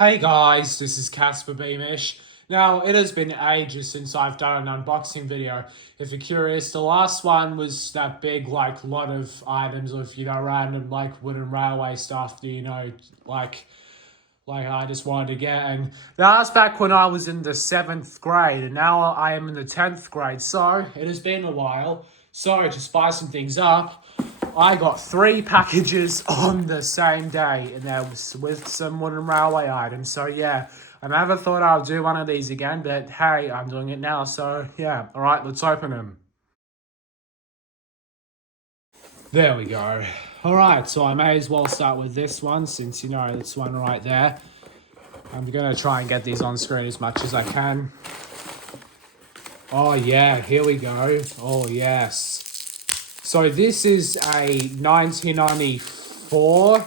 Hey guys, this is Casper Beamish. Now, it has been ages since I've done an unboxing video. If you're curious, the last one was that big, lot of items of, random, wooden railway stuff, like I just wanted to get. And that was back when I was in the 7th grade, and now I am in the 10th grade. So, it has been a while. So, to spice some things up, I got 3 packages on the same day, and there was with some wooden railway items. So yeah, I never thought I would do one of these again, but hey, I'm doing it now. So yeah, all right, let's open them. There we go. All right, so I may as well start with this one since this one right there. I'm gonna try and get these on screen as much as I can. Oh yeah, here we go. Oh yes. So this is a 1994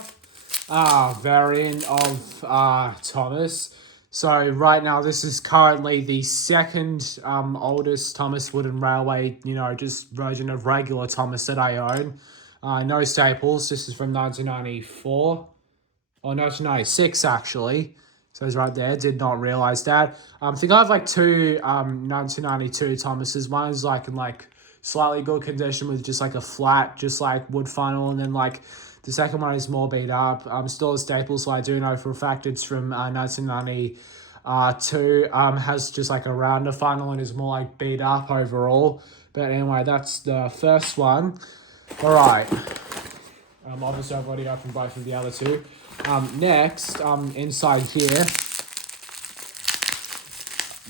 variant of Thomas. So right now this is currently the second oldest Thomas Wooden Railway, just version of regular Thomas that I own. No staples. This is from 1994 or 1996 actually. So it's right there. Did not realize that. I think I have like two 1992 Thomases. One is in slightly good condition with just like a flat, just like wood funnel, and then the second one is more beat up. Still a staple, so I do know for a fact it's from 1992. Has just like a rounder funnel and is more like beat up overall. But anyway, that's the first one. All right. Obviously I've already opened both of the other two. Next, inside here,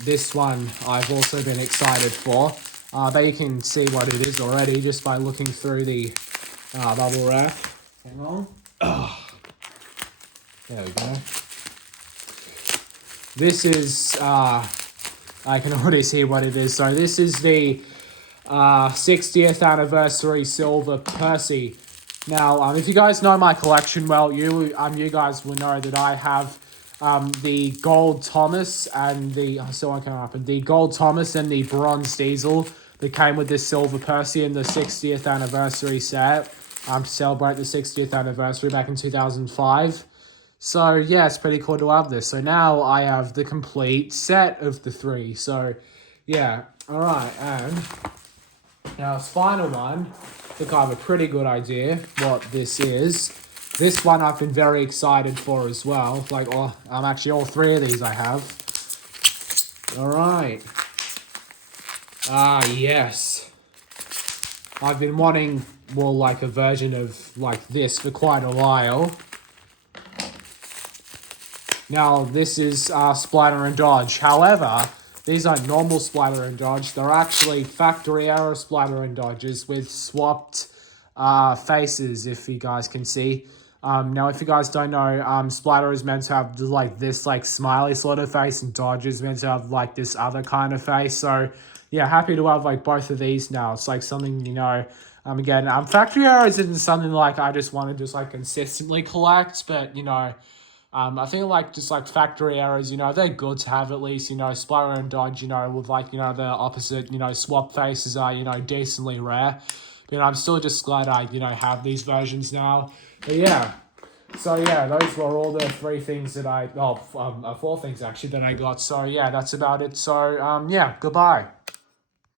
this one I've also been excited for. But you can see what it is already just by looking through the bubble wrap. Hang on. There we go. This is, I can already see what it is. So this is the 60th anniversary silver Percy. Now, if you guys know my collection well, you guys will know that I have the gold Thomas and the gold Thomas and the bronze Diesel that came with this silver Percy in the 60th anniversary set. To celebrate the 60th anniversary back in 2005. So yeah, it's pretty cool to have this. So now I have the complete set of the 3. So yeah, all right, and now this final one. I think I have a pretty good idea what this is. This one I've been very excited for as well. Actually all 3 of these I have. All right. Yes. I've been wanting a version of this for quite a while. Now this is Splatter and Dodge. However, these aren't normal Splatter and Dodge. They're actually factory error Splatter and Dodges with swapped faces, if you guys can see. Now, if you guys don't know, Splatter is meant to have this smiley sort of face, and Dodge is meant to have this other kind of face. So yeah, happy to have both of these now. It's something, again, factory errors isn't something I just want to consistently collect, but I think factory errors, they're good to have at least, Splatter and Dodge, with the opposite, swap faces are, decently rare. But I'm still just glad I, have these versions now. But yeah. So yeah, those were all the 3 things that 4 things actually that I got. So yeah, that's about it. So yeah, goodbye.